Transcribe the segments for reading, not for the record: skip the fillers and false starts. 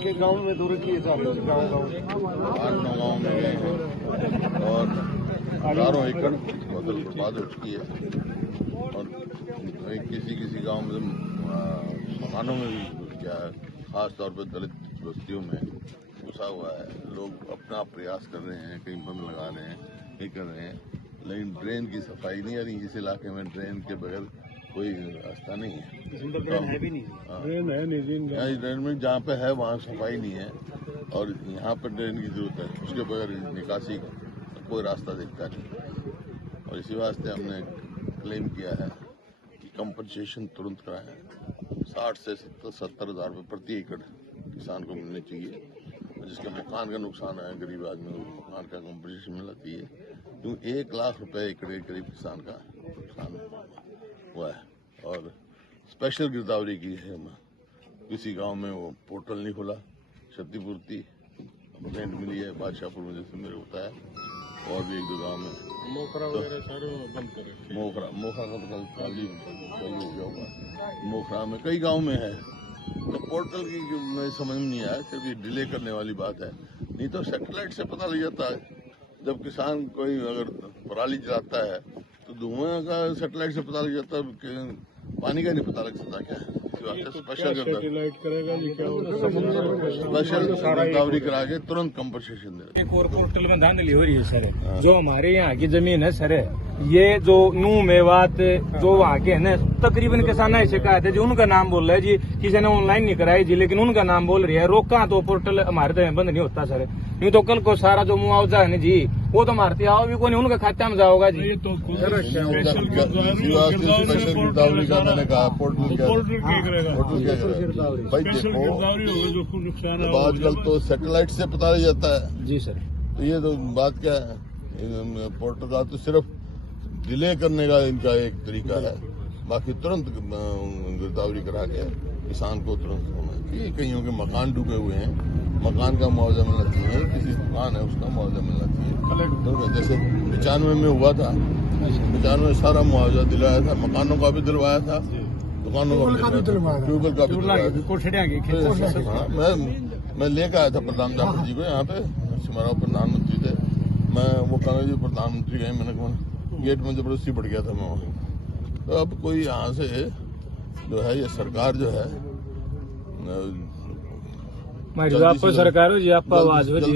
के गांव में दूर की गाँव 8-9 गाँव में गए हैं और हजारों एकड़ फसल बर्बाद हो चुकी है और किसी गांव में मकानों में भी घुस गया है, खास तौर पर दलित बस्तियों में घुसा हुआ है। लोग अपना प्रयास कर रहे हैं, कहीं बंद लगा रहे हैं, कहीं कर रहे हैं, लेकिन ड्रेन की सफाई नहीं आ रही। इस इलाके में ड्रेन के बगैर कोई रास्ता नहीं है, ड्रेन है भी नहीं, ड्रेन में जहाँ पे है वहाँ सफाई नहीं है और यहाँ पर ड्रेन की जरूरत है, उसके बगैर निकासी का कोई रास्ता दिखता नहीं। और इसी वास्ते हमने क्लेम किया है कि कंपनसेशन तुरंत कराएं। 60 से 70 हज़ार रुपये प्रति एकड़ किसान को मिलने चाहिए। जिसके मकान का नुकसान है, गरीब आदमी को मकान का कंपनसेशन मिलना चाहिए, क्यों 1 लाख रुपए एकड़ करीब किसान का नुकसान हुआ है। और स्पेशल गिरदावरी की है, किसी गांव में वो पोर्टल नहीं खुला, क्षतिपूर्ति कंप्लेंट मिली है बादशाहपुर में, जैसे मेरे होता है, और भी 1-2 गांव में मोखरा वगैरह सारे बंद करे। मोखरा का तो कल खाली चालू हो गया होगा, मोखरा में कई गांव में है। तो पोर्टल की मैं समझ में नहीं आया, सिर्फ ये डिले करने वाली बात है। नहीं तो सैटेलाइट से पता लग जाता है, जब किसान कोई अगर पराली जलाता है तो धुआं का सैटेलाइट से पता लग जाता है, पानी का नहीं पता लग सकता क्या है। स्पेशल गिरदावरी करा के तुरंत कंपनसेशन दे। एक और पोर्टल में धांधली हो रही है सर, जो हमारे यहाँ की जमीन है सर, ये जो नूह मेवात जो वहाँ के है ना, तकरीबन किसान ऐसे शिकायत है जो उनका नाम बोल रहे हैं जी, किसी ने ऑनलाइन नहीं कराई जी, लेकिन उनका नाम बोल रही है। रोका तो पोर्टल हमारे तो बंद नहीं होता सर, नहीं तो कल को सारा जो मुआवजा है ना जी, वो तो मारती आओ भी कोई उनके खाते में जाओगा जी। स्पेशल गिरदावरी का मैंने कहा पोर्टल क्या भाई, देखो आजकल तो सैटेलाइट से पता लग जाता है जी सर। तो ये तो बात क्या है, पोर्टल का तो सिर्फ डिले करने का इनका एक तरीका है, बाकी तुरंत गिरदावरी करा के किसान को तुरंत होना चाहिए। कईयों के मकान डूबे हुए हैं, मकान का मुआवजा मिलना चाहिए, किसी दुकान है उसका मुआवजा मिलना चाहिए। तो जैसे 95 में हुआ था, 95 में सारा मुआवजा दिलाया था, मकानों का भी दिलवाया था, दुकानों का भी दिलवाया, ट्यूबवेल का भी दिलवाया। मैं लेकर आया था प्रधानमंत्री जी को यहाँ पे, हमारा प्रधानमंत्री थे, मैं वो कहा जी प्रधानमंत्री गए, मैंने कहा गेट में जबरदस्ती बढ़ गया था मैं वहीं। तो अब कोई यहाँ से जो है ये सरकार जो है आपको सरकार हो जी, आप आवाज हो जी,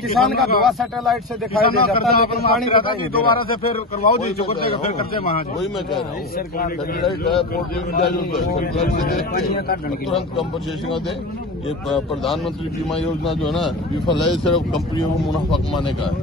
किसान का धुआं सैटेलाइट से दिखाई दे जाता है, लेकिन पानी दोबारा से फिर करवाओ जी, जो करते फिर करते वहाँ। वही मैं कह रहा हूँ, सैटेलाइट तुरंत कंपनसेशन दे। ये प्रधानमंत्री बीमा योजना जो है ना, विफल है, सिर्फ कंपनियों को मुनाफा कमाने का है।